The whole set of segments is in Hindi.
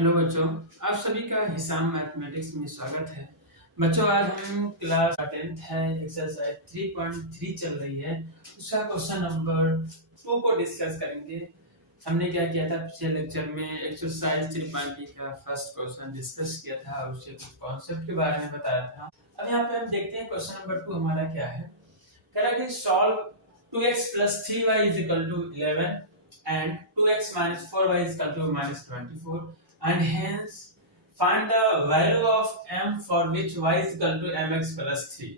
हेलो बच्चों, आप सभी का हिसाब मैथमेटिक्स में स्वागत है। बच्चों, आज हम क्लास 10th है, एक्सरसाइज 3.3 चल रही है। उसका क्वेश्चन नंबर 2 को डिस्कस करेंगे। हमने क्या किया था पिछले लेक्चर में, एक्सरसाइज 3.3 का फर्स्ट क्वेश्चन डिस्कस किया था और उसके कुछ कॉन्सेप्ट के बारे में बताया था। अब यहाँ पे हम देखते हैं क्वेश्चन नंबर 2 हमारा क्या है। कह रहा है कि solve 2x + 3y = 11 and 2x - 4y = -24 and hence find the value of m for which y is equal to mx plus 3।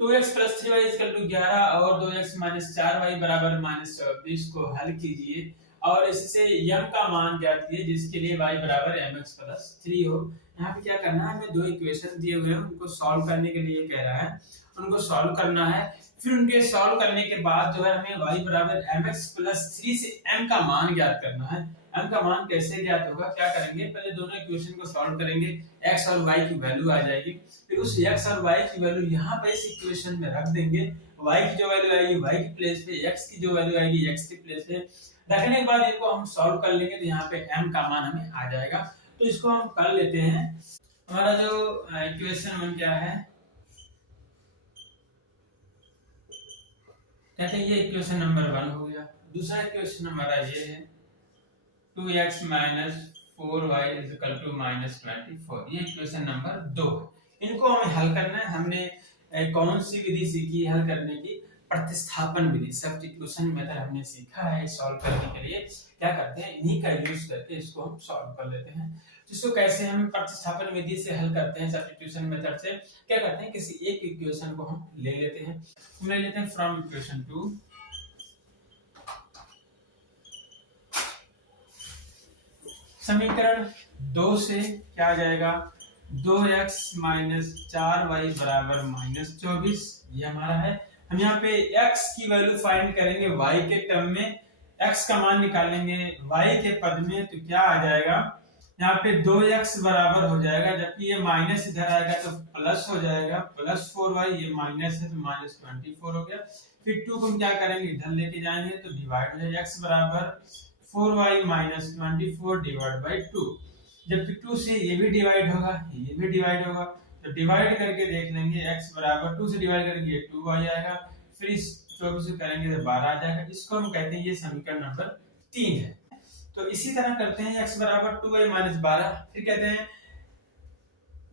2x + 3y = 11 और 2x - 4y = -24 को हल कीजिए और इससे m का मान ज्ञात कीजिए जिसके लिए y = mx plus 3 हो। यहाँ पे क्या करना है, हमें दो इक्वेशन दिए हुए हैं, उनको सॉल्व करने के लिए कह रहा है, उनको सॉल्व करना है। फिर उनके सॉल्व करने के बाद जो है हमें y = mx plus 3 से m का मान ज्ञात करना है। m का मान कैसे ज्ञात होगा, क्या करेंगे, पहले दोनों इक्वेशन को सॉल्व करेंगे, x और y की वैल्यू आ जाएगी। फिर उस x और y की वैल्यू यहाँ पे इस इक्वेशन में रख देंगे। y की जो वैल्यू आएगी y की प्लेस पे, x की जो वैल्यू आएगी x की प्लेस पे रखने के बाद इनको हम सॉल्व कर लेंगे तो यहाँ पे m का मान हमें आ जाएगा। तो इसको हम कर लेते हैं। हमारा जो इक्वेशन 1 क्या है, कहते हैं ये इक्वेशन नंबर 1 हो गया। दूसरा इक्वेशन हमारा ये है 2x - 4y = -24, ये इक्वेशन नंबर 2। इनको हमें हल करना है। हमने कौन सी विधि सीखी हल करने की, प्रतिस्थापन विधि, सब्स्टिट्यूशन मेथड हमने सीखा है। सॉल्व करने के लिए क्या करते हैं, इन्हीं का यूज करके इसको हम सॉल्व कर लेते हैं। जिसको कैसे हम प्रतिस्थापन विधि से हल करते हैं, सब्स्टिट्यूशन मेथड से क्या करते हैं, किसी एक इक्वेशन को हम ले लेते हैं। हम ले लेते हैं फ्रॉम इक्वेशन 2, समीकरण 2 से क्या आ जाएगा, 2x - 4y = -24, ये हमारा है। हम यहाँ पे x की वैल्यू फाइंड करेंगे y के टर्म में, x का मान निकालेंगे y के पद में, तो क्या आ जाएगा, यहाँ पे 2x बराबर हो जाएगा, जबकि ये माइनस इधर आएगा तो प्लस हो जाएगा, +4y, ये माइनस है तो -24 हो गया। फिर 2 को हम क्या करेंगे, इधर लेके जाएंगे तो डिवाइड हो जाएगा, x बराबर 4y - 24 / 2, जबकि 2 से ये भी डिवाइड होगा, ये भी डिवाइड होगा, तो डिवाइड करके देख लेंगे, x बराबर 2 से डिवाइड करेंगे 2 आ जाएगा, फिर इस 24 से करेंगे तो 12 आ जाएगा। इसको हम कहते हैं ये समीकरण नंबर 3 है। तो इसी तरह करते हैं, x बराबर 2y - 12, फिर कहते हैं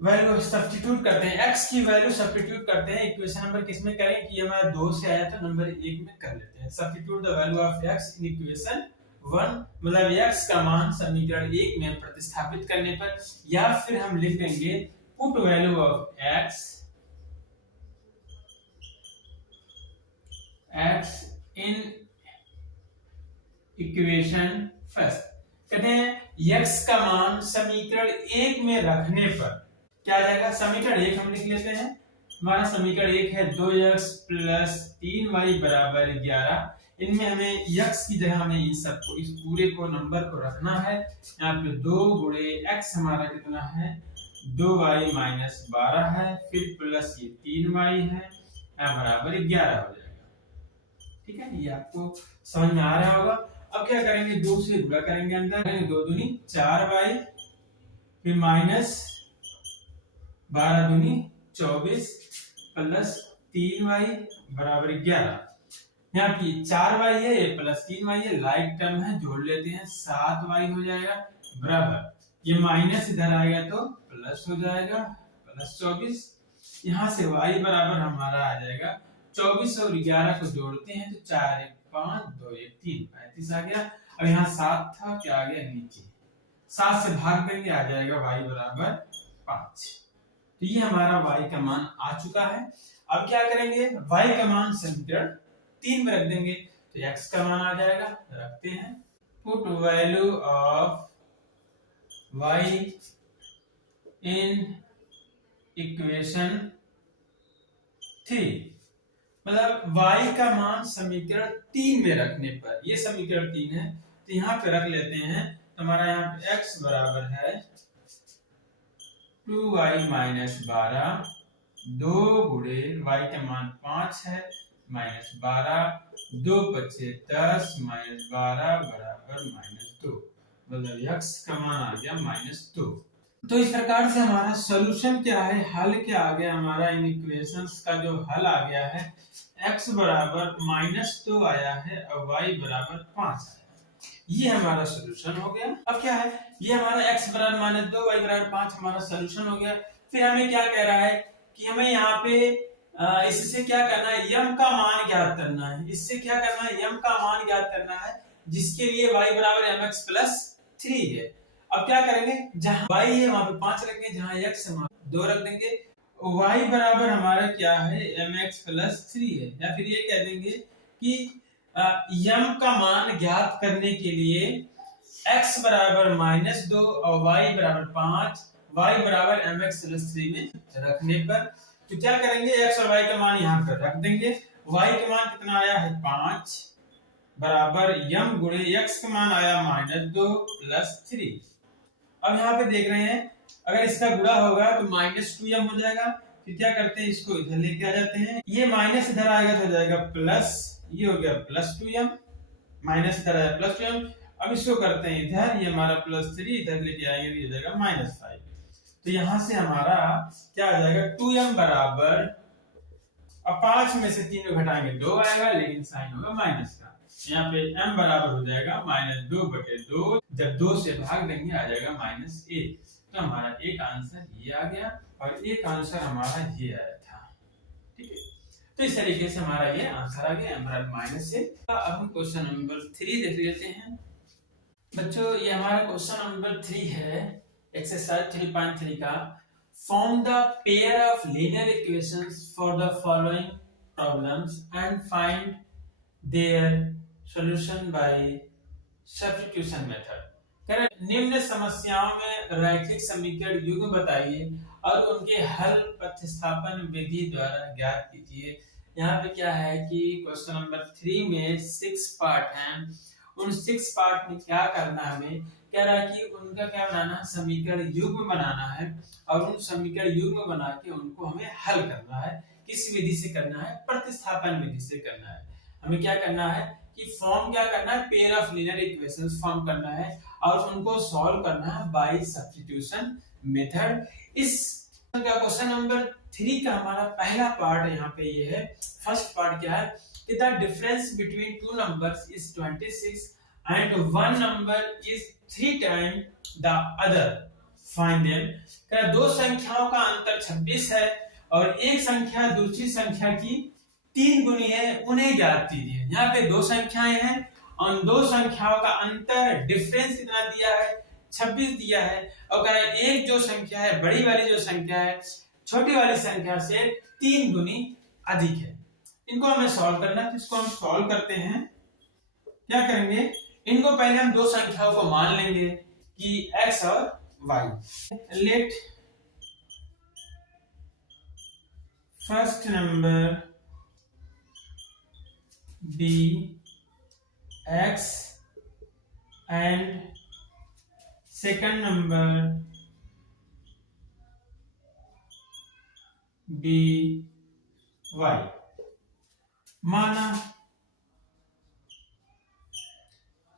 वैल्यू सब्स्टिट्यूट करते हैं, x की वैल्यू सब्स्टिट्यूट करते हैं। इक्वेशन नंबर किसमें करें कि हमारा 2 से आया था, नंबर 1 में कर लेते हैं। Substitute the value of x in equation 1, मतलब x का मान समीकरण 1 में प्रतिस्थापित करने पर, या फिर हम लिख देंगे put value of x in equation first. कहते हैं x का मान समीकरण 1 में रखने पर क्या आ जाएगा, समीकरण 1 हम लिख लेते हैं। हमारा समीकरण 1 है 2x + 3y = 11। इनमें हमें x की जगह हमें इन सबको, इस पूरे को नंबर को रखना है। यहाँ पे 2 × x हमारा कितना है, 2y - 12 है, फिर प्लस ये 3y है, बराबर 11 हो जाएगा। ठीक है, ये आपको समझ में आ रहा होगा। अब क्या करेंगे, 2 से गुणा करेंगे, अंदर 2 दूनी 4y, फिर माइनस 12 दूनी 24 प्लस 3y = 11। यहाँ की 4y है, ये प्लस 3y है, लाइक टर्म है, जोड़ लेते हैं, 7y हो जाएगा, बराबर ये माइनस इधर आएगा तो प्लस हो जाएगा, प्लस 24। यहाँ से y बराबर हमारा आ जाएगा 24 और 11 को जोड़ते हैं तो 4 1 5 2 1 3 35 आ गया। अब यहाँ 7 था, क्या आ गया नीचे, 7 से भाग देंगे, आ जाएगा y = 5। तो ये हमारा y का मान आ चुका है। अब क्या करेंगे, y का मान समीकरण 3 में रख देंगे, तो x का मान आ जाएगा, रखते हैं। Put value of y in equation 3, मतलब y का मान समीकरण 3 में रखने पर, ये समीकरण 3 है तो यहाँ पे रख लेते हैं। तो हमारा यहाँ पे x बराबर है 2y - 12, 2 × y का मान 5 है, -12, 2 × 5 = 10, -12 = -2, मतलब x का मान आ गया -2। तो इस प्रकार से हमारा सॉल्यूशन क्या है, हल क्या आ गया हमारा, इन इक्वेशंस का जो हल आ गया है x बराबर -2 आया है और y बराबर 5 आया है। ये हमारा सॉल्यूशन हो गया। अब क्या है, ये हमारा x बराबर -2 y बराबर 5 हमारा सॉल्यूशन हो गया। फिर हमें क्या कह रहा है कि हमें यहाँ पे इससे क्या करना है, यम का मान ज्ञात करना है। इससे क्या करना है, यम का मान ज्ञात करना है, जिसके लिए y बराबर mx प्लस 3 है। अब क्या करेंगे, जहां y है वहां पे 5 रखेंगे, जहां x है वहां 2 रख देंगे। y बराबर हमारा क्या है, mx प्लस 3 है। या फिर ये कह देंगे कि यम का मान ज्ञात करने के लिए x बराबर -2 और y बराबर 5, y बराबर mx प्लस 3 में रखने पर तो क्या करेंगे, x और y का मान यहाँ पर रख देंगे। y का मान कितना आया है 5 बराबर यम गुणे x का मान आया -2 प्लस 3। अब यहाँ पे देख रहे हैं, अगर इसका गुणा होगा तो -2m हो जाएगा। फिर क्या करते हैं, इसको इधर लेके आ जाते हैं, ये माइनस इधर आएगा तो हो जाएगा प्लस, ये हो गया +2m, माइनस इधर आया +2m। अब इसको करते हैं इधर, ये हमारा +3 इधर लेके आएंगे तो हो जाएगा -5। तो यहां से हमारा क्या आ जाएगा, 2m बराबर, अब 5 में से 3 को घटाएंगे 2 आएगा, लेकिन साइन होगा माइनस का। यहाँ पे m बराबर हो जाएगा -2/2, जब 2 से भाग देंगे आ जाएगा -1। तो हमारा एक आंसर ये आ गया और एक आंसर हमारा ये आया था। ठीक है, तो इस तरीके से हमारा ये आंसर आ गया, m बराबर -1। अब हम क्वेश्चन नंबर 3 देख लेते हैं। बच्चों ये हमारा क्वेश्चन नंबर 3 है, एक्सरसाइज 3.3 का। Form the pair of linear equations for the following problems and find their solution by substitution method। कह रहे निम्न समस्याओं में रैखिक समीकरण युग्म बताइए और उनके हल प्रतिस्थापन विधि द्वारा ज्ञात कीजिए। यहाँ पे क्या है कि क्वेश्चन नंबर 3 में 6 पार्ट हैं। उन 6 पार्ट में क्या करना है, हमें कह रहा है कि उनका क्या बनाना है, समीकरण युग्म बनाना है और उन समीकरण युग्म बना के उनको हमें हल करना है। किस विधि से करना है, प्रतिस्थापन विधि से करना है। हमें क्या करना है कि फॉर्म क्या करना है, pair of linear equations form करना है और उनको सॉल्व करना है बाय सब्स्टिट्यूशन मेथड। इस क्वेश्चन नंबर 3 का हमारा पहला पार्ट यहाँ पे ये है। फर्स्ट पार्ट क्या है कि the difference between two numbers is 26 and one number is 3 times the other, find them। क्या दो संख्याओं का अंतर 26 है और एक संख्या दूसरी संख्या की 3 गुनी है, उन्हें ज्ञात कीजिए। यहाँ पे दो संख्याएं हैं और दो संख्याओं का अंतर डिफरेंस कितना दिया है, 26 दिया है। और कह रहा है एक जो संख्या है, बड़ी वाली जो संख्या है छोटी वाली संख्या से 3 गुनी अधिक है। इनको हमें सॉल्व करना है। इसको हम सॉल्व करते हैं, क्या करेंगे, इनको पहले हम दो संख्याओं को मान लेंगे कि x और y। Let first number be x and second number be y। माना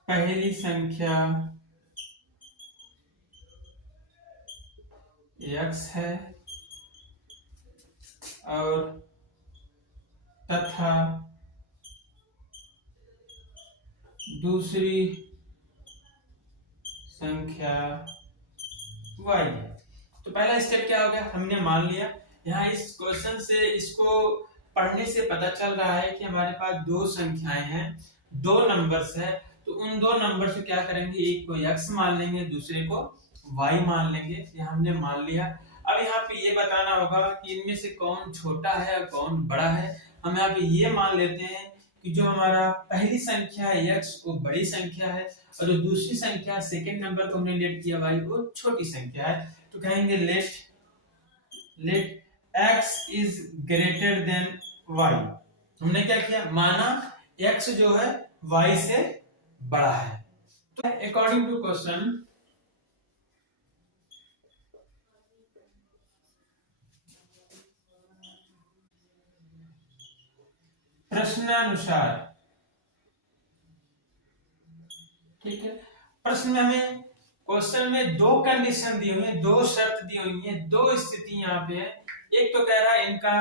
पहली संख्या x है और तथा दूसरी संख्या y है। तो पहला स्टेप क्या हो गया, हमने मान लिया। यहाँ इस क्वेश्चन से, इसको पढ़ने से पता चल रहा है कि हमारे पास दो संख्याएं हैं, दो नंबर्स है। तो उन दो नंबर से क्या करेंगे, एक को x मान लेंगे, दूसरे को y मान लेंगे। ये हमने मान लिया। अब यहाँ पे ये बताना होगा कि इनमें से कौन छोटा है और कौन बड़ा है। हम यहाँ पे ये मान लेते हैं कि जो हमारा पहली संख्या है x वो बड़ी संख्या है और जो दूसरी संख्या सेकंड नंबर को हमने लेट किया y वो छोटी संख्या है। तो कहेंगे let x is greater than y। हमने क्या किया, माना x जो है y से बड़ा है। तो अकॉर्डिंग टू क्वेश्चन प्रश्नानुसार, ठीक है, प्रश्न में हमें क्वेश्चन में दो कंडीशन दी हुई है, दो शर्त दी हुई है, दो स्थिति यहाँ पे है। एक तो कह रहा है इनका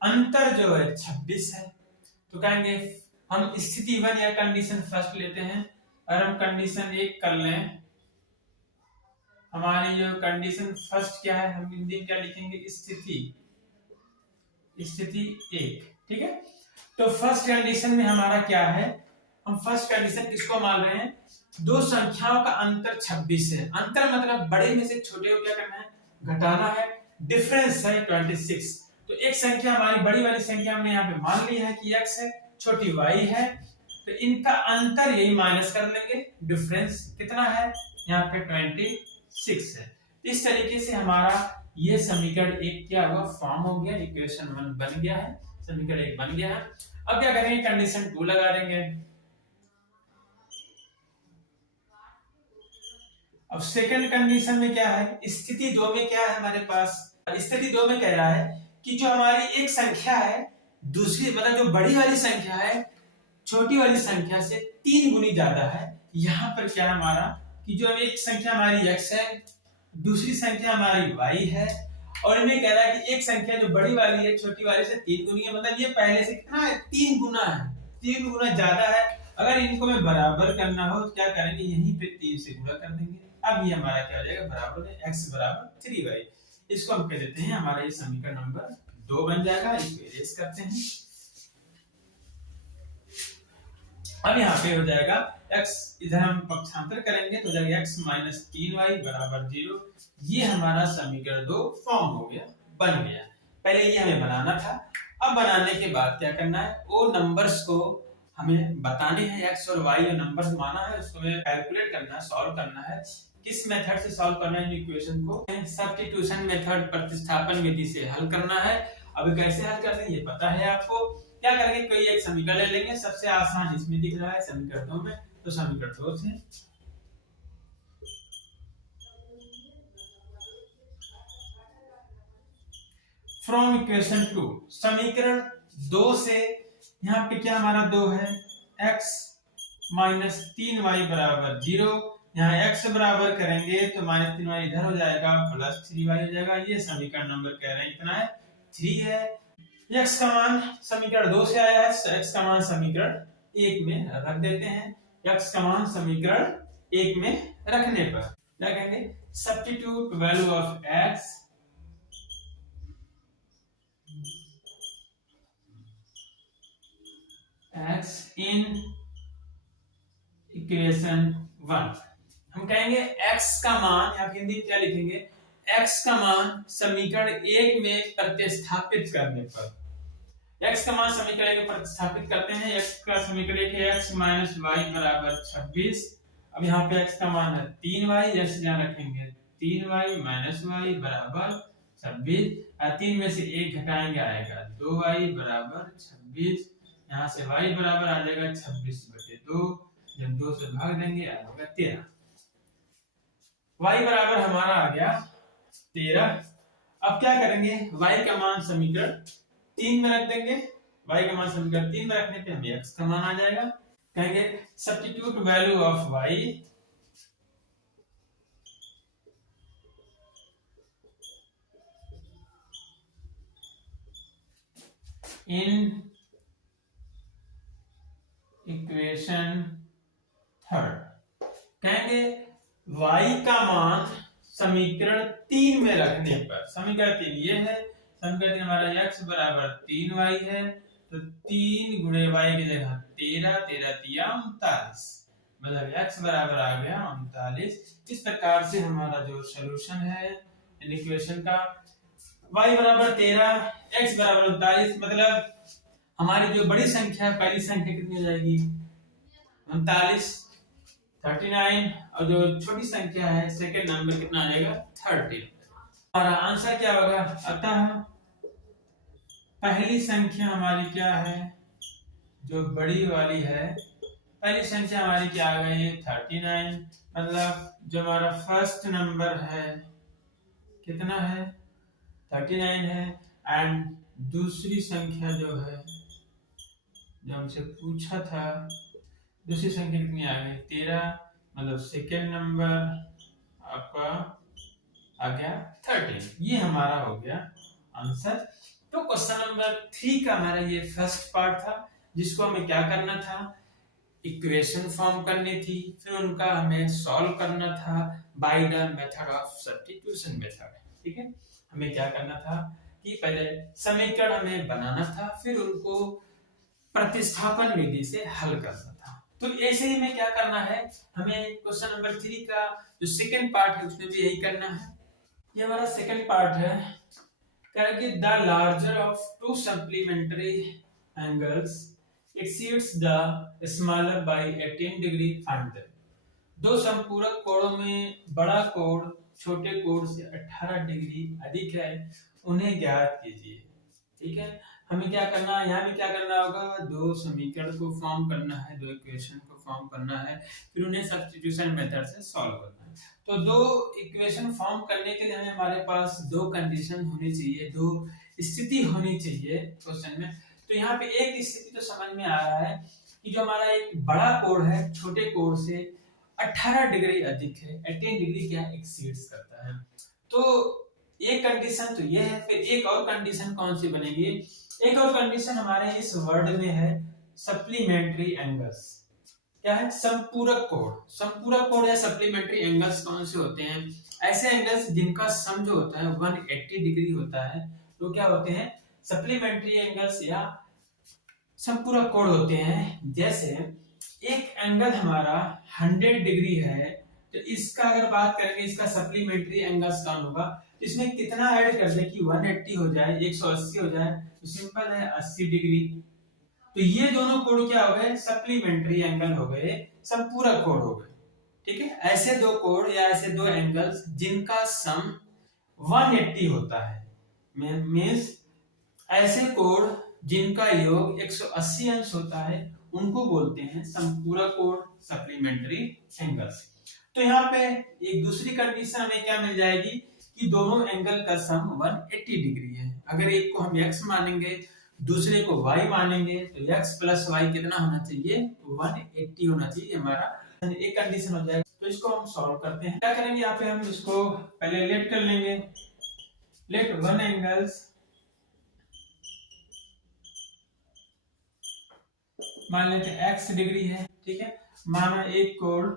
अंतर जो है 26 है, तो कहेंगे हम स्थिति 1 या कंडीशन फर्स्ट लेते हैं। और हम कंडीशन 1 कर लें, हमारी जो कंडीशन फर्स्ट क्या है, हम हिंदी में क्या लिखेंगे, स्थिति 1, ठीक है। तो फर्स्ट कंडीशन में हमारा क्या है, हम फर्स्ट कंडीशन किसको मान रहे हैं, दो संख्याओं का अंतर 26 है। अंतर मतलब बड़े में से छोटे को क्या करना है, घटाना है। डिफरेंस है 26। तो एक संख्या हमारी बड़ी वाली संख्या हमने यहाँ पे मान ली है कि x है, छोटी y है, तो इनका अंतर यही माइनस कर लेंगे। डिफरेंस कितना है, यहाँ पे 26 है। इस तरीके से हमारा ये समीकरण 1 क्या हुआ, फॉर्म हो गया, इक्वेशन 1 बन गया है, समीकरण 1 बन गया है। अब क्या करेंगे, कंडीशन 2 लगा देंगे। अब सेकंड कंडीशन में क्या है, स्थिति 2 में क्या है हमारे पास, स्थिति 2 में कह रहा है कि जो हमारी एक संख्या है दूसरी मतलब जो बड़ी वाली संख्या है छोटी वाली संख्या से 3 गुनी ज्यादा है। यहाँ पर क्या हमारा कि जो एक संख्या हमारी x है, दूसरी संख्या हमारी y है, और इन्हें कह रहा है कि एक संख्या जो बड़ी वाली है छोटी वाली से 3 गुनी है, मतलब ये पहले से कितना है, 3 गुना है, 3 गुना ज्यादा है। अगर इनको में बराबर करना हो तो क्या करेंगे, यहीं पे 3 से गुणा कर देंगे। अब ये हमारा क्या हो जाएगा, बराबर है x बराबर 3y। इसको हम कह देते हैं हमारा ये समीकरण नंबर 2 बन जाएगा। इसको इरेज करते हैं। अब यहाँ पे हो जाएगा x, इधर हम पक्षांतर करेंगे तो हो जाएगा x माइनस 3y बराबर 0। ये हमारा समीकरण 2 फॉर्म हो गया, बन गया। पहले ये हमें बनाना था। अब बनाने के बाद क्या करना है, वो नंबर्स को हमें बताने हैं, x और y जो नंबर्स माना है उसको हमें कैलकुलेट करना है, सॉल्व करना है। किस मेथड से सॉल्व करना है इक्वेशन को, सब्स्टिट्यूशन मेथड, प्रतिस्थापन विधि से हल करना है। अभी कैसे हल करते हैं ये पता है आपको। क्या करेंगे, कोई एक समीकरण ले लेंगे, सबसे आसान इसमें दिख रहा है समीकरण 2 में, तो समीकरण 2 से फ्रॉम इक्वेशन 2, समीकरण 2 से यहाँ पे क्या हमारा 2 है, x माइनस 3y बराबर 0। यहाँ x बराबर करेंगे तो माइनस 3y इधर हो जाएगा, प्लस 3y हो जाएगा। ये समीकरण नंबर कह रहे हैं कितना है, 3 है। x का मान समीकरण 2 से आया है, x का मान समीकरण 1 में रख देते हैं। x का मान समीकरण 1 में रखने पर क्या कहेंगे, substitute value of x in equation 1। हम कहेंगे x का मान, या हिंदी में क्या लिखेंगे, x का मान समीकरण 1 में प्रतिस्थापित करने पर, x का मान समीकरण 1 में प्रतिस्थापित करते हैं। x का समीकरण 1 है x माइनस y बराबर 26। अब यहाँ पे x का मान है 3y, x यहाँ रखेंगे 3y माइनस y बराबर 26। 3 में से 1 घटाएंगे आएगा 2y बराबर 26। यहाँ से y बराबर आ जाएगा 26/2, जब 2 से भाग देंगे आ जाएगा 13। y बराबर हमारा आ गया 13। अब क्या करेंगे, y का मान समीकरण 3 में रख देंगे। y का मान समीकरण 3 में रखने पे हमें x का मान आ जाएगा। कहेंगे substitute value of y in equation 3। कहेंगे y का मान समीकरण 3 में रखने पर, समीकरण 3 ये है, समीकरण हमारा x बराबर 3y है, तो 3 गुणे y की जगह 13, 13 तिया 39, मतलब x बराबर आ गया 39। इस प्रकार से हमारा जो सॉल्यूशन है इन इक्वेशन का, y बराबर 13, x बराबर 39, मतलब हमारी जो बड़ी संख्या है, पहली संख्या कितनी हो जाएगी 39, 39, और जो छोटी संख्या है सेकंड नंबर कितना आ जाएगा 30। हमारा आंसर क्या होगा, अतः पहली संख्या हमारी क्या है, जो बड़ी वाली है, पहली संख्या हमारी क्या आ गई 39, मतलब जो हमारा फर्स्ट नंबर है कितना है 39 है। एंड दूसरी संख्या जो है, जो हमसे पूछा था, दूसरी संख्या कितनी आ गई 13, मतलब सेकेंड नंबर आपका आ गया 13। ये हमारा हो गया आंसर। तो क्वेश्चन नंबर 3 का हमारा ये फर्स्ट पार्ट था, जिसको हमें क्या करना था, इक्वेशन फॉर्म करनी थी, फिर उनका हमें सॉल्व करना था by the method of substitution method. ठीक है, हमें क्या करना था कि पहले समीकरण हमें बनाना था, फिर उनको प्रतिस्थापन विधि से हल करना था। तो ऐसे ही में क्या करना है, हमें क्वेश्चन नंबर 3 का जो सेकंड पार्ट है उसमें भी यही करना है। ये हमारा सेकंड पार्ट है, कह रहा है कि the larger of to supplementary angles exceeds the smaller by 18 degree and दो संपूरक कोणों में बड़ा कोण छोटे कोण से 18 डिग्री अधिक है, उन्हें ज्ञात कीजिए। ठीक है, हमें क्या करना है, यहाँ में क्या करना होगा, दो समीकरण को फॉर्म करना है, दो इक्वेशन को फॉर्म करना है, फिर उन्हें सब्स्टिट्यूशन मेथड से सॉल्व करना है। तो दो इक्वेशन फॉर्म करने के लिए हमें हमारे पास दो कंडीशन होनी चाहिए, दो स्थिति होनी चाहिए क्वेश्चन में। तो यहाँ पे एक स्थिति तो समझ में आ रहा है कि जो हमारा एक बड़ा कोण है छोटे कोण से 18 डिग्री अधिक है, 18 डिग्री क्या एक्सीड्स करता है। तो एक कंडीशन तो ये है, फिर एक और कंडीशन कौन सी बनेगी, एक और कंडीशन हमारे इस वर्ड में है सप्लीमेंट्री एंगल्स। क्या है, संपूरक कोण। संपूरक कोण या सप्लीमेंट्री एंगल्स कौन से होते हैं, ऐसे एंगल्स जिनका सम जो होता है 180 डिग्री होता है, तो क्या होते हैं सप्लीमेंट्री एंगल्स या संपूरक कोण होते हैं। जैसे एक एंगल हमारा 100 डिग्री है, तो इसका अगर बात करेंगे इसका सप्लीमेंट्री एंगल्स कौन होगा, तो इसमें कितना ऐड कर दे कि 180 हो जाए, 180 हो जाए, तो सिंपल है 80 डिग्री। तो ये दोनों कोण क्या हो गए, सप्लीमेंट्री एंगल हो गए, संपूरक कोण हो गए। ठीक है, ऐसे दो कोण या ऐसे दो एंगल्स जिनका सम 180 होता है, मींस ऐसे कोण जिनका योग 180 अंश होता है, उनको बोलते हैं संपूरक कोण, सप्लीमेंट्री एंगल्स। तो यहाँ पे एक दूसरी कंडीशन हमें क्या मिल जाएगी कि दोनों एंगल का सम 180 डिग्री है। अगर एक को हम x मानेंगे, दूसरे को y मानेंगे, तो x प्लस y कितना होना चाहिए, 180 होना चाहिए हमारा। एक कंडीशन हो जाएगी। तो इसको हम सॉल्व करते हैं। क्या करेंगे, यहाँ पे हम इसको पहले लेट कर लेंगे। लेट वन एंगल्स मान लेते हैं x डिग्री है। ठीक है, माना एक कोण,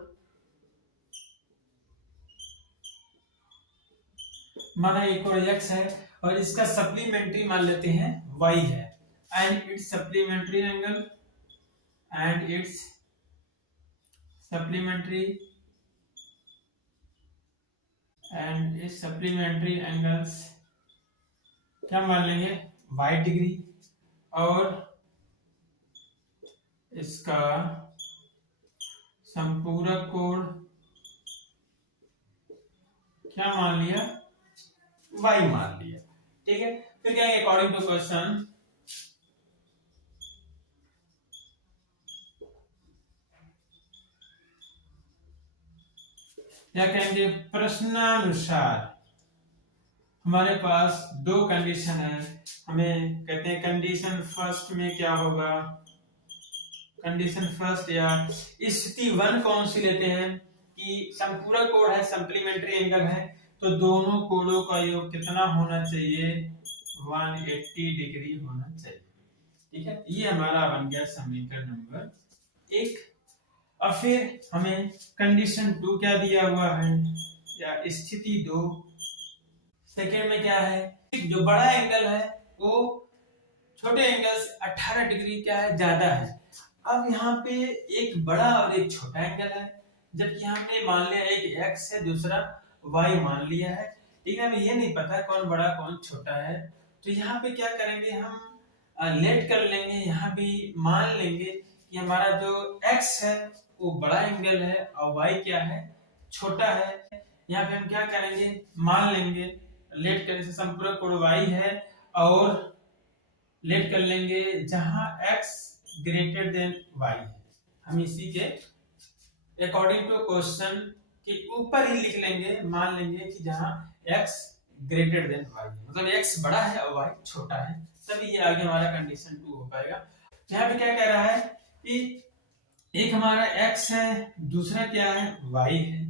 माना एक कोण x है और इसका सप्लीमेंट्री मान लेते हैं y है, and it's supplementary angle and it's supplementary and it's supplementary angles क्या मान लेंगे y डिग्री, और इसका संपूरक कोण क्या मान लिया, y मान लिया। ठीक है, फिर क्या है, अकॉर्डिंग टू क्वेश्चन क्या कहेंगे, प्रश्नानुसार हमारे पास दो कंडीशन है। हमें कहते हैं कंडीशन फर्स्ट में क्या होगा, कंडीशन फर्स्ट या स्थिति वन कौन सी लेते हैं कि संपूरक कोण है, सप्लीमेंट्री एंगल है, तो दोनों कोणों का योग कितना होना चाहिए, 180 डिग्री होना चाहिए। ठीक है, ये हमारा बन गया समीकरण नंबर 1। अब फिर हमें कंडीशन 2 क्या दिया हुआ है या स्थिति 2, सेकेंड में क्या है, जो बड़ा एंगल है वो छोटे एंगल से 18 डिग्री क्या है ज्यादा है। अब यहाँ पे एक बड़ा और एक छोटा एंगल है, जबकि यहाँ पे मान लिया एक x है दूसरा y मान लिया है। ठीक है, हमें ये नहीं पता कौन बड़ा कौन छोटा है, तो यहाँ पे क्या करेंगे हम लेट कर लेंगे, यहाँ भी मान लेंगे कि हमारा जो x है वो बड़ा एंगल है और y क्या है छोटा है। यहाँ पे हम क्या करेंगे, मान लेंगे, लेट करने से संपूरक कोण y है, और लेट कर लेंगे जहां x ग्रेटर देन y है, हम इसी के अकॉर्डिंग टू क्वेश्चन के ऊपर ही लिख लेंगे, मान लेंगे कि जहां x ग्रेटर देन y है, मतलब x बड़ा है और y छोटा है, तभी ये आगे हमारा कंडीशन 2 हो पाएगा। यहाँ पे क्या कह रहा है कि एक हमारा x है, दूसरा क्या है y है।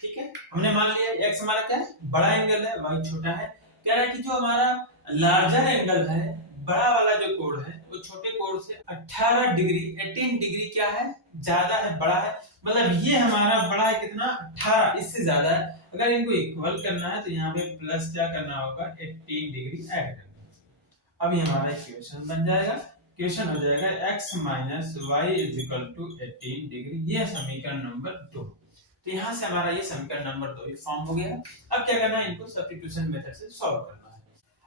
ठीक है, हमने मान लिया x हमारा क्या है, बड़ा एंगल है, y छोटा है। कह रहा है कि जो हमारा लार्जर एंगल है, बड़ा वाला जो कोण है, वो छोटे कोण से 18 डिग्री 18 डिग्री क्या है, ज्यादा है, बड़ा है। मतलब ये हमारा बड़ा है कितना, 18, इससे ज्यादा है। अगर इनको इक्वल करना है तो यहाँ पे प्लस क्या करना होगा, 18 डिग्री ऐड करना है। अब ये हमारा इक्वेशन बन जाएगा, इक्वेशन हो जाएगा x minus Y is equal to 18 degree. ये समीकरण नंबर 2। तो यहाँ से हमारा ये समीकरण नंबर 2 फॉर्म हो गया। अब क्या करना है, इनको सब्स्टिट्यूशन मेथड से सॉल्व करना है।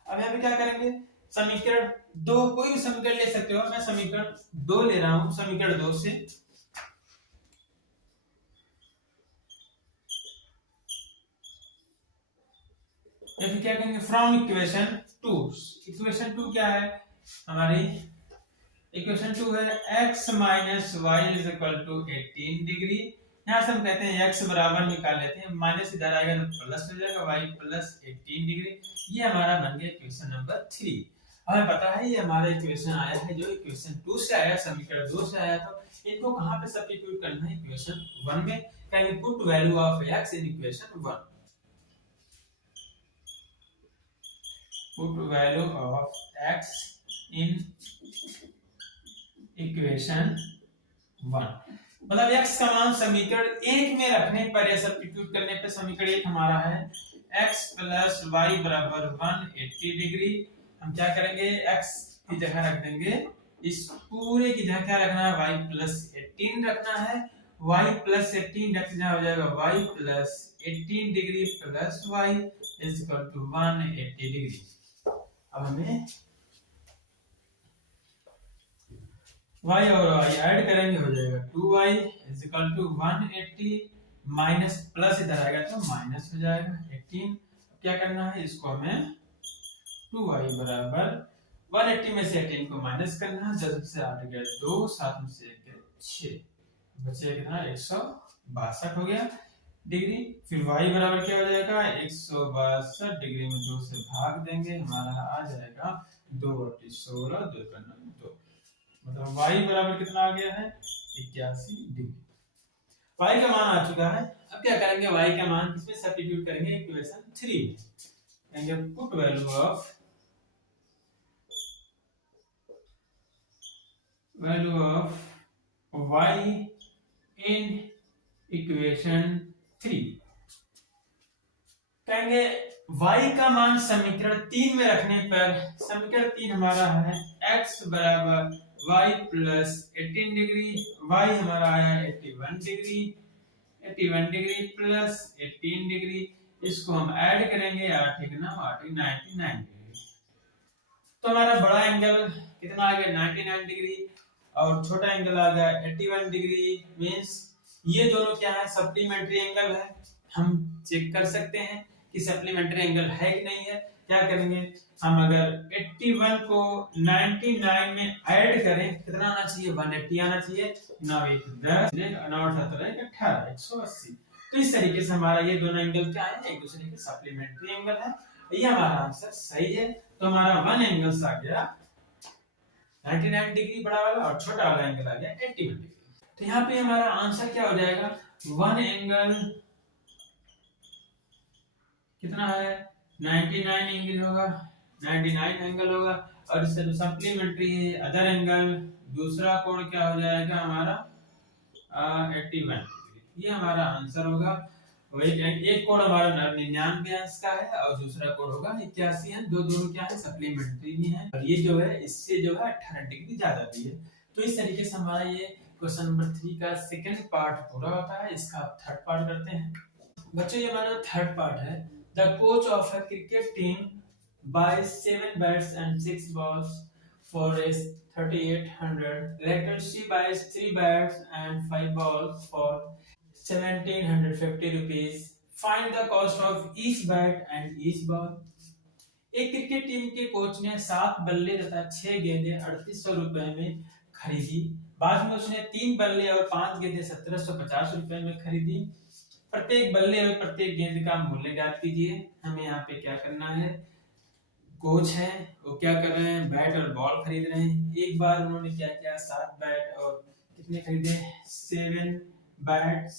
अब यहाँ पे क्या करेंगे, समीकरण 2, कोई भी समीकरण ले सकते हो, मैं समीकरण 2 ले रहा हूं। समीकरण 2 से या फिर क्या करेंगे, फ्रॉम इक्वेशन 2। इक्वेशन 2 क्या है हमारी, इक्वेशन 2 है x minus Y is equal to 18 degree. यहाँ से हम कहते हैं x बराबर निकाल लेते हैं, माइनस इधर आएगा तो प्लस हो जाएगा, y प्लस 18 डिग्री। ये हमारा बन गया इक्वेशन नंबर 3। हमें पता है ये हमारा इक्वेशन आया है, जो इक्वेशन 2 से आया, समीकरण 2 से आया था। इनको कहाँ पे सब्स्टिट्यूट करना है, इक्वेशन 1 में। Can you put value of x in equation 1, put value of x in equation 1। मतलब x का मान समीकरण 1 में रखने पर या सब्स्टिट्यूट करने पर समीकरण 1 हमारा है x प्लस वाई बराबर 180 डिग्री। हम क्या करेंगे, x की जगह रख देंगे, इस पूरे की जगह क्या रखना है, y प्लस 18 रखना है। y प्लस 18 रख जगह हो जाएगा y plus 18 degree plus y is equal to 180 degree. अब हमें y और y ऐड करेंगे, हो जाएगा 2y is equal to 180 minus plus इधर आएगा तो माइनस हो जाएगा 18। क्या करना है, इसको हमें 2y बराबर 180 में से 18 को माइनस करना है। 10 से 8 गया 2, 7 में से 1 6, बचे कितना 162 हो गया डिग्री। फिर y बराबर क्या हो जाएगा, 162 डिग्री में 2 से भाग देंगे, हमारा आ जाएगा 2 और 16, 2 का 2, मतलब y बराबर कितना आ गया है, 81 डिग्री। y का मान आ चुका है। अब क्या करेंगे, y का मान किसमें सब्स्टिट्यूट करेंगे, इक्वेशन 3 में। कहेंगे put value of y in equation 3। कहेंगे y का मान समीकरण 3 में रखने पर, समीकरण 3 हमारा है x बराबर y प्लस 18 डिग्री, y हमारा आया 81 डिग्री, 81 डिग्री प्लस 18 डिग्री। इसको हम ऐड करेंगे, 8 1 9 8 99 डिग्री। तो हमारा बड़ा एंगल कितना आ गया, 99 डिग्री, और छोटा एंगल आ गया 81 डिग्री। मींस ये दोनों क्या है, सप्लीमेंट्री एंगल है। हम चेक कर सकते हैं कि सप्लीमेंट्री एंगल है कि नहीं है। क्या करेंगे, हम अगर 81 को 99 में ऐड करें, कितना आना चाहिए, 180 आना चाहिए। 9 1 10, 9 17 18, 180। तो इस तरीके से हमारा ये दोनों एंगल क्या है, एक दूसरे के सप्लीमेंट्री एंगल है। ये हमारा आंसर सही है। तो हमारा वन एंगल्स आ गया 99 डिग्री बड़ा वाला, और छोटा वाला एंगल आ गया 81 डिग्री। तो यहाँ पे हमारा आंसर क्या हो जाएगा, वन एंगल कितना है, 99 एंगल होगा, 99 एंगल होगा। और इससे जो सप्लीमेंट्री है अदर एंगल, दूसरा कोण क्या हो जाएगा हमारा 81 डिग्री। ये हमारा आंसर होगा। एक कोण हमारा 99 अंश का है और दूसरा कोण होगा 81 है। दोनों क्या है, सप्लीमेंट्री भी है, और ये जो है इससे जो है 18 डिग्री ज्यादा भी है। तो इस तरीके से हमारा ये क्वेश्चन नंबर 3 का सेकंड पार्ट पूरा होता है। इसका आप थर्ड पार्ट करते हैं। बच्चों ये हमारा थर्ड पार्ट है। The coach of a cricket team buys 7 bats and 6 balls for a 3800. Later she buys 3 bats and 5 balls for 1750 rupees. Find the cost of each bat and each ball. एक क्रिकेट टीम के कोच ने 7 बल्ले तथा 6 गेंदें 3800 रुपए में खरीदी। बाद में उसने 3 बल्ले और 5 गेंदें 1750 रुपए में खरीदी। प्रत्येक बल्ले और प्रत्येक गेंद का मूल्य ज्ञात कीजिए। हमें यहाँ पे क्या करना है, कोच है वो क्या कर रहे हैं, बैट और बॉल खरीद रहे हैं। एक बार उन्होंने क्या किया, 7 बैट और कितने खरीदे 7 बैट्स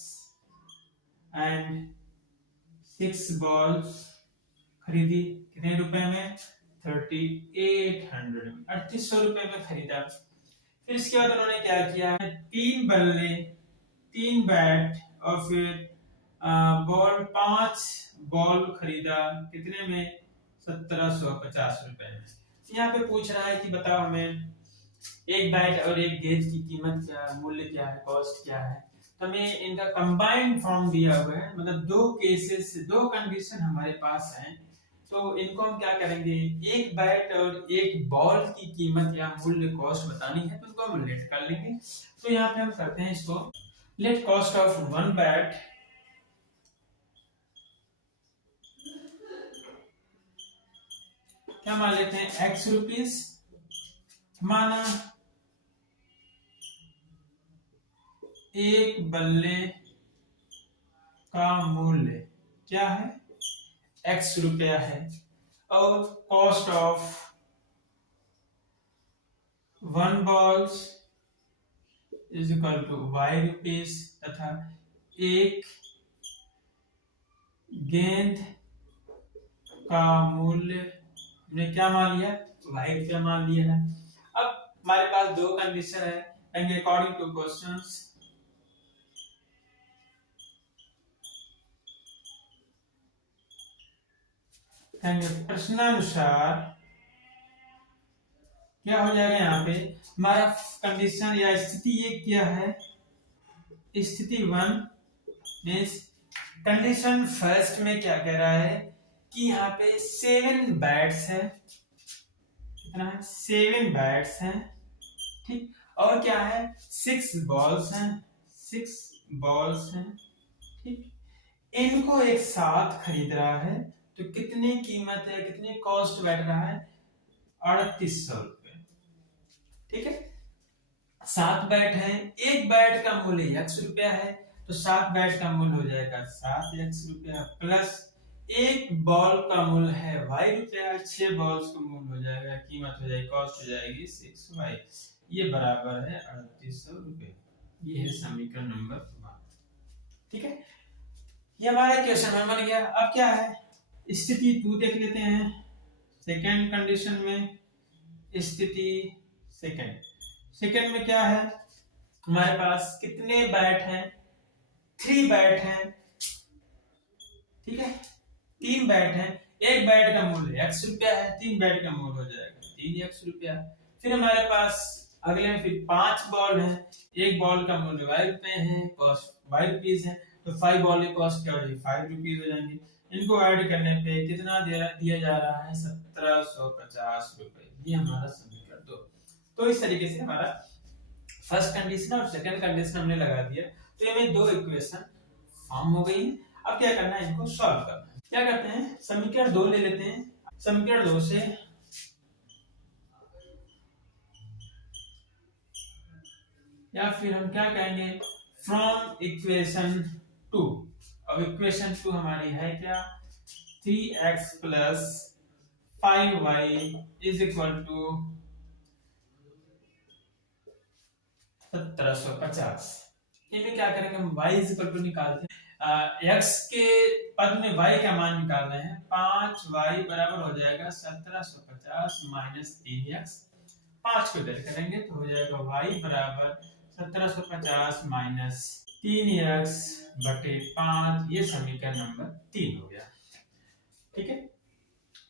एंड 6 बॉल्स खरीदी। कितने रुपए में 3800 में, 3800 रुपए में खरीदा। फिर इसके बाद उन्होंने क्या किया, 3 बल्ले 3 बैट और फिर बॉल 5 बॉल खरीदा। कितने में 1750 रुपए में। यहाँ पे पूछ रहा है कि बताओ हमें एक बैट और एक गेंद की कीमत क्या, मूल्य क्या है, कॉस्ट क्या है। तो हमें इनका कंबाइंड फॉर्म दिया हुआ है, मतलब दो केसेस, दो कंडीशन हमारे पास हैं। तो इनको हम क्या करेंगे, एक बैट और एक बॉल की कीमत या मूल्य कॉस्ट बतानी है तो उनको हम लेट कर लेंगे। तो यहाँ पे हम करते हैं इसको, लेट कॉस्ट ऑफ 1 बैट क्या मान लेते हैं x रुपीस, माना एक बल्ले का मूल्य क्या है x रुपया है, और cost of 1 balls is equal to y rupees, तथा एक गेंद का मूल्य हमने क्या मान लिया, y रुपया मान लिया है। अब हमारे पास दो कंडीशन है, अकॉर्डिंग टू क्वेश्चंस प्रश्नानुसार क्या हो जाएगा। यहाँ पे हमारा कंडीशन या स्थिति ये क्या है, स्थिति 1 मींस कंडीशन फर्स्ट में क्या कह रहा है कि यहाँ पे 7 बैट्स है, कितना है 7 बैट्स हैं, ठीक, और क्या है 6 बॉल्स हैं, 6 बॉल्स हैं, ठीक। इनको एक साथ खरीद रहा है तो कितनी कीमत है, कितनी कॉस्ट बैठ रहा है 3800 रुपए, ठीक है। 7 बैट है, एक बैट का मूल्य x रुपया है, तो 7 बैट का मूल्य हो जाएगा 7x रुपया, प्लस एक बॉल का मूल्य है y रुपया, 6 बॉल्स का मूल्य हो जाएगा, कीमत हो जाएगी, कॉस्ट हो जाएगी 6y, ये बराबर है 3800 रुपए। ये है समीकरण नंबर 1, ठीक है। ये हमारा क्वेश्चन में बन गया। अब क्या है स्थिति 2 देख लेते हैं। सेकंड कंडीशन में स्थिति सेकंड में क्या है, हमारे पास कितने बैट हैं 3 बैट हैं, ठीक है, 3 बैट हैं, एक बैट का मूल्य x रुपया है, 3 बैट का मूल्य हो जाएगा 3x रुपया। फिर हमारे पास अगले में फिर 5 बॉल हैं, एक बॉल का मूल्य y रुपए है, कॉस्ट y रुपीस है, तो 5 बॉल की कॉस्ट क्या हो जाएगी 5 रुपीस हो जाएंगे। इनको ऐड करने पे कितना दिया जा रहा है 1750 रुपए। ये हमारा समीकरण 2। तो इस तरीके से हमारा फर्स्ट कंडीशन और सेकंड कंडीशन हमने लगा दिया, तो ये में दो इक्वेशन फॉर्म हो गई है। अब क्या करना है, इनको सॉल्व करना है। क्या करते हैं, समीकरण 2 ले लेते हैं। समीकरण 2 से या फिर हम क्या कहेंगे फ्रॉम इक्वेशन 2। अब इक्वेशन 2 हमारी है क्या 3x plus 5y is equal to 1750। इनमें क्या करेंगे हम y इज इक्वल टू निकालते हैं, x के पद में y का मान निकाल रहे हैं, 5y बराबर हो जाएगा 1750 माइनस 3x। 5 को इधर करेंगे तो हो जाएगा y बराबर 1750 माइनस 3x बटे 5। ये समीकरण नंबर 3 हो गया, ठीक है।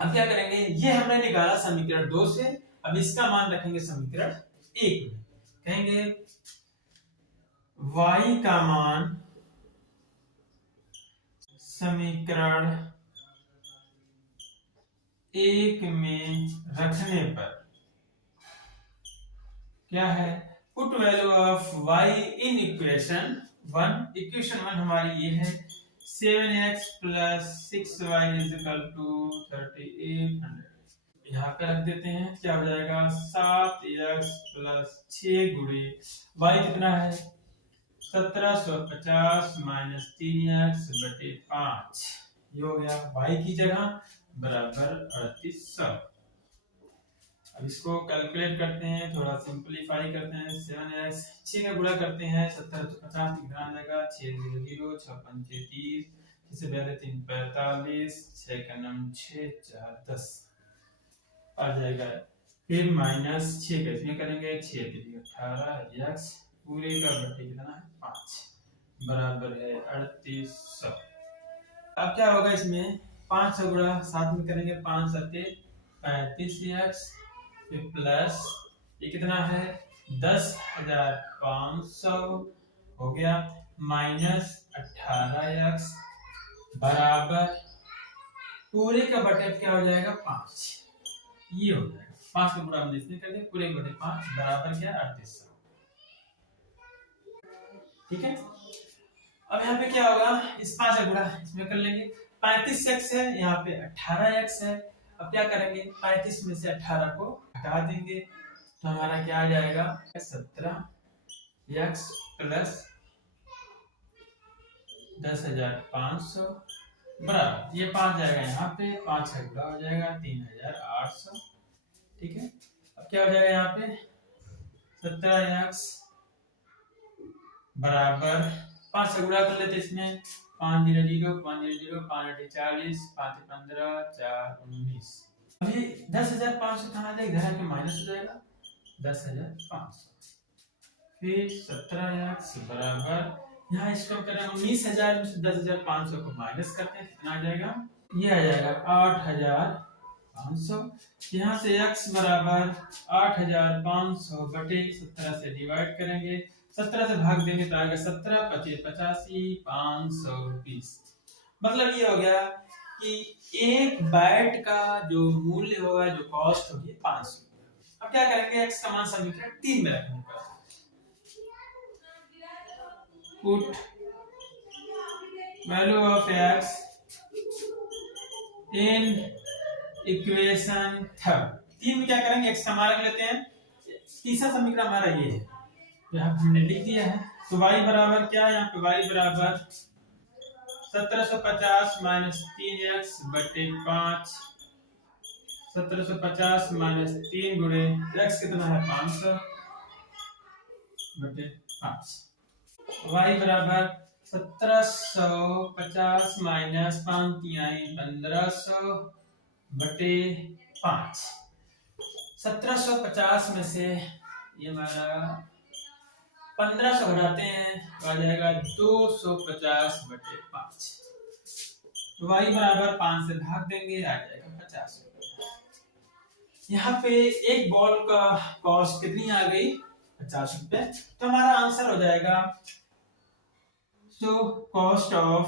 अब क्या करेंगे, ये हमने निकाला समीकरण 2 से, अब इसका मान रखेंगे समीकरण 1 में। कहेंगे y का मान समीकरण 1 में रखने पर क्या है, put value of y in equation 1। Equation 1 हमारी ये है 7x plus 6y is equal to 3800। यहाँ पे रख देते हैं, क्या हो जाएगा 7x प्लस 6 गुणे y कितना है 1750 माइनस 3x बटे 5। ये हो गया y की जगह बराबर 3800। अब इसको कैलकुलेट करते हैं, थोड़ा सिंपलीफाई करते हैं। 7x 6 का गुणा करते हैं 70 तो 50 कितना आ जाएगा 6 0 0 6 5 6 30 इससे पहले 3 45 6 का 9 6 4 10 आ जाएगा। फिर माइनस 6 का इसमें करेंगे 6 3 18 x पूरे का बटे कितना है 5 बराबर है 3800। अब क्या होगा इसमें 500 गुणा साथ में करेंगे 5 7 35x प्लस ये कितना है 10,500 हो गया माइनस 18x बराबर पूरे का बटे क्या हो जाएगा 5। ये हो जाएगा 5 का गुणा हमने इसमें कर दिया पूरे का बटे 5 बराबर क्या 3800। ठीक है। अब यहाँ पे क्या होगा इस 5 का गुणा इसमें कर लेंगे 35x है यहाँ पे 18x है। अब क्या करेंगे 35 में से 18 को हटा देंगे तो हमारा क्या आ जाएगा 17x प्लस 10,500 बराबर ये 5 जाएगा यहाँ पे 5 का गुणा हो जाएगा 3,800। ठीक है। अब क्या हो जाएगा यहाँ पे 17x बराबर 5 से गुणा कर लेते इसमें 5 0 0 5 0 0 5 8 40 5 15 4 19। अभी 10,500 कहाँ आ जाएगा इधर के माइनस हो जाएगा 10,500 फिर 17x बराबर यहाँ इसको करें 19,000 में से 10,500 को माइनस करते हैं कितना आ जाएगा ये आ जाएगा 8,500। यहाँ से x बराबर 8,500 बटे 17 से डिवाइड करेंगे 17 से भाग देंगे तो आएगा 17 25 85 500 रुपीस। मतलब ये हो गया कि एक बैट का जो मूल्य होगा जो कॉस्ट होगी 500। अब क्या करेंगे x का मान समीकरण 3 में रखने पर put value of x in equation 3 में क्या करेंगे x का मान रख लेते हैं। तीसरा समीकरण हमारा ये है यहाँ हमने लिख दिया है तो y बराबर क्या है यहाँ पे y बराबर 1750 माइनस 3x बटे 5 1750 माइनस 3 गुणे x कितना है 500 बटे 5 y बराबर 1750 माइनस 5 3 1500 बटे 5। 1750 में से ये हमारा 1500 घटाते हैं तो आ जाएगा 250 बटे 5। तो y बराबर 5 से भाग देंगे आ जाएगा 50 रुपए। यहाँ पे एक बॉल का कॉस्ट कितनी आ गई 50 रुपए। तो हमारा आंसर हो जाएगा सो कॉस्ट ऑफ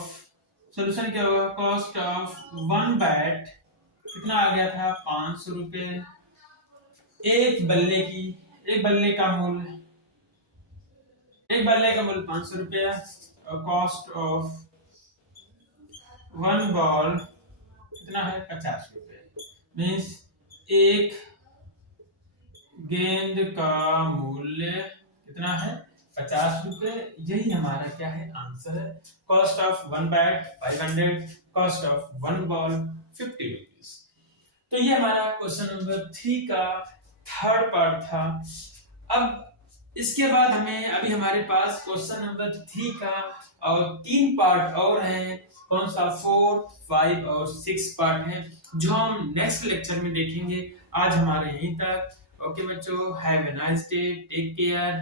सोल्यूशन क्या होगा कॉस्ट ऑफ 1 बैट कितना आ गया था 500 रुपए। एक बल्ले का मूल्य 500 रुपया और कॉस्ट ऑफ 1 बॉल कितना है 50 रुपए। मीन्स एक गेंद का मूल्य कितना है 50 रुपए। यही हमारा क्या है आंसर है। Cost of 1 bat 500 cost of 1 ball 50 rupees. तो ये हमारा क्वेश्चन नंबर 3 का थर्ड पार्ट था। अब इसके बाद हमें अभी हमारे पास क्वेश्चन नंबर 3 का और 3 पार्ट और हैं। कौन सा 4 5 और 6 पार्ट है जो हम नेक्स्ट लेक्चर में देखेंगे। आज हमारे यहीं तक। ओके बच्चों, have a nice day, take care.